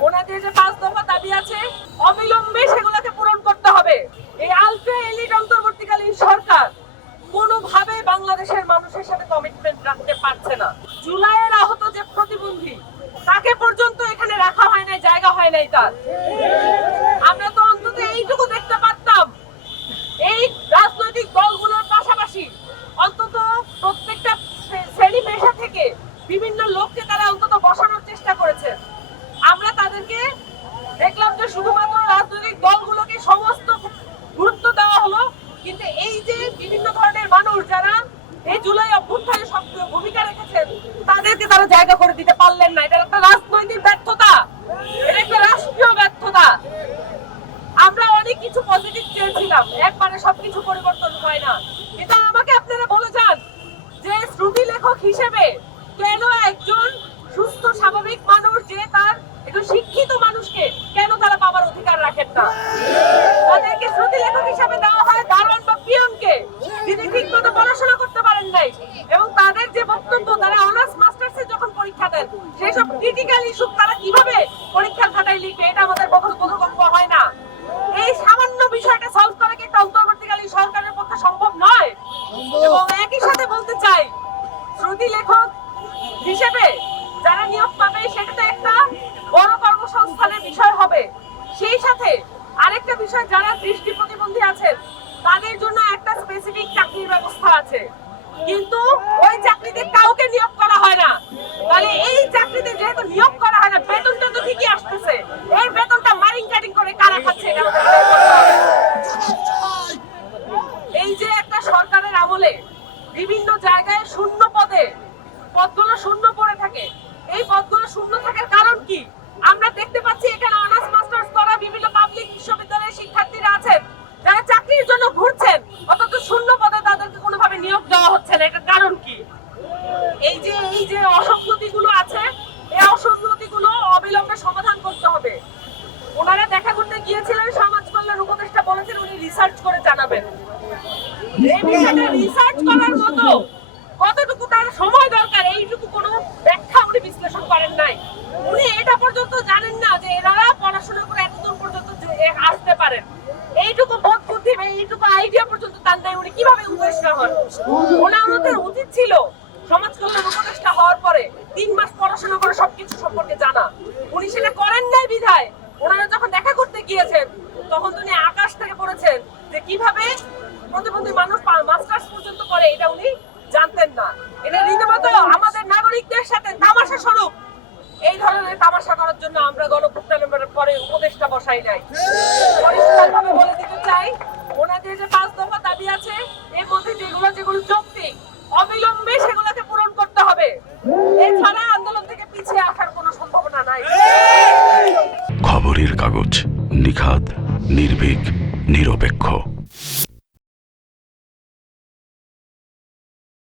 ওনাদের যে পাঁচ দফা দাবি আছে, অবিলম্বে সেগুলোকে পূরণ করতে হবে। এই আলফে এলিট অন্তর্বর্তীকালীন সরকার কোনোভাবে বাংলাদেশের মানুষের সাথে কমিটমেন্ট রাখতে পারছে না। জুলাইয়ের আহত যে প্রতিবন্ধী, তাকে পর্যন্ত এখানে রাখা হয় নাই, জায়গা হয় নাই তার। আমরা তো অন্তত এইটুকু দেখতে পারতাম এই রাজনৈতিক দলগুলোর পাশাপাশি অন্তত প্রত্যেকটা শ্রে- শ্রেণি পেশা থেকে বিভিন্ন লোককে তারা অন্তত বসানোর চেষ্টা করেছে আমরা তাদেরকে দেখলাম যে শুধুমাত্র রাজনৈতিক দলগুলোকে সমস্ত গুরুত্ব দেওয়া হলো কিন্তু এই যে বিভিন্ন ধরনের মানুষ যারা এই জুলাই অভ্যুত্থানে সক্রিয় ভূমিকা রেখেছেন, তাদেরকে তারা জায়গা করে দিতে পারলেন না। এটা একটা রাজনৈতিক ব্যর্থতা। এটা একটা রাষ্ট্রীয় ব্যর্থতা। আমরা অনেক কিছু পজিটিভ চেয়েছিলাম। একবারে সবকিছু পরিবর্তন হয় না। কিন্তু আমাকে আপনারা বলে যান যে শ্রুতি লেখক হিসেবে কেন একজন সুস্থ, স্বাভাবিক মানুষ যে তার একটু শিক্ষিত মানুষকে কেন তারা পাবার অধিকার রাখেন না তাদেরকে শ্রুতি লেখক হিসেবে দেওয়া হয় দারোয়ান বা পিয়নকে যিনি ঠিক মতো পড়াশোনা করতে পারেন নাই এবং তাদের যে বক্তব্য তারা অনার্স মাস্টার্সে যখন পরীক্ষা দেন সেই সব ক্রিটিক্যাল ইস্যু তারা কীভাবে পরীক্ষার খাতায় লিখবে, এটা আমাদের বোধগম্য হয় না। এই সামান্য বিষয়টা সলভ করা কি অন্তর্বর্তীকালীন সরকারের পক্ষে সম্ভব নয়? এবং একই সাথে বলতে চাই, শ্রুতি লেখক হিসেবে যারা নিয়োগ পাবে, সেটা তো একটা বড় কর্মসংস্থানের বিষয় হবে। সেই সাথে আরেকটা বিষয়, যারা দৃষ্টি প্রতিবন্ধী আছেন, তাদের জন্য একটা স্পেসিফিক চাকরির ব্যবস্থা আছে। কিন্তু ওই চাকরিতে কাউকে নিয়োগ করা হয় না। তাহলে এই চাকরিতে যেহেতু নিয়োগ করা হয় না, বেতনটা তো ঠিকই আসতেছে। এই বেতনটা মারিং কাটিং করে কারা খাচ্ছে এটা। এই যে একটা সরকারের আমলে বিভিন্ন জায়গায় শূন্য পদে, পদগুলো শূন্য পড়ে থাকে। এই পদগুলো শূন্য থাকার কারণ কি? আমরা দেখতে পাচ্ছি এখানে অনার্স মাস্টার্স করা বিভিন্ন পাবলিক বিশ্ববিদ্যালয়ের শিক্ষার্থীরা আছেন যারা চাকরির জন্য ঘুরছেন অথচ শূন্য পদে তাদেরকে কোনোভাবে নিয়োগ দেওয়া হচ্ছে না এটার কারণ কি এই যে এই যে অসঙ্গতিগুলো আছে এই অসঙ্গতিগুলো অবিলম্বে সমাধান করতে হবে ওনারা দেখা করতে গিয়েছিলেন সমাজ কল্যাণ উপদেষ্টা বলেছেন উনি রিসার্চ করে জানাবেন। এই বিষয়টা রিসার্চ করার মতো কতটুকু তার সময় দরকার, এইটুকু কোনো ব্যাখ্যা উনি বিশ্লেষণ করেন নাই। উনি এটা পর্যন্ত জানেন না যে এনারা পড়াশোনা করে এতদূর পর্যন্ত আসতে পারেন। এইটুকু বোধ বুদ্ধি এইটুকু আইডিয়া পর্যন্ত তার নাই, উনি কীভাবে উপদেষ্টা হন? ওনার আমাদের উচিত ছিল সমাজ কল্যাণ উপদেষ্টা হওয়ার পরে তিন মাস পড়াশোনা করে সবকিছু সম্পর্কে জানা। উনি সেটা করেন নাই বিধায়। ওনারা যখন দেখা করতে গিয়েছেন, তখন উনি আকাশ থেকে পড়েছেন। যে কীভাবে প্রতিবন্ধী মানুষ মাস্টার্স পর্যন্ত করে, এটা উনি জানতেন না। এটা রীতিমতো আমাদের নাগরিকদের সাথে তামাশা স্বরূপ। এই ধরনের তামাশা করার জন্য আমরা গণপ্রত্যানের পরে উপদেষ্টা বসাই নাই। পরিষ্কারভাবে বলে দিতে চাই, ওনাদের যে পাঁচ দফা দাবি আছে, এর মধ্যে যেগুলো যেগুলো যৌক্তিক, অবিলম্বে সেগুলোকে পূরণ করতে হবে। এছাড়া আন্দোলন থেকে পিছিয়ে আসার কোনো সম্ভাবনা নাই। খবরের কাগজ নিখাত নির্ভীক নিরপেক্ষ।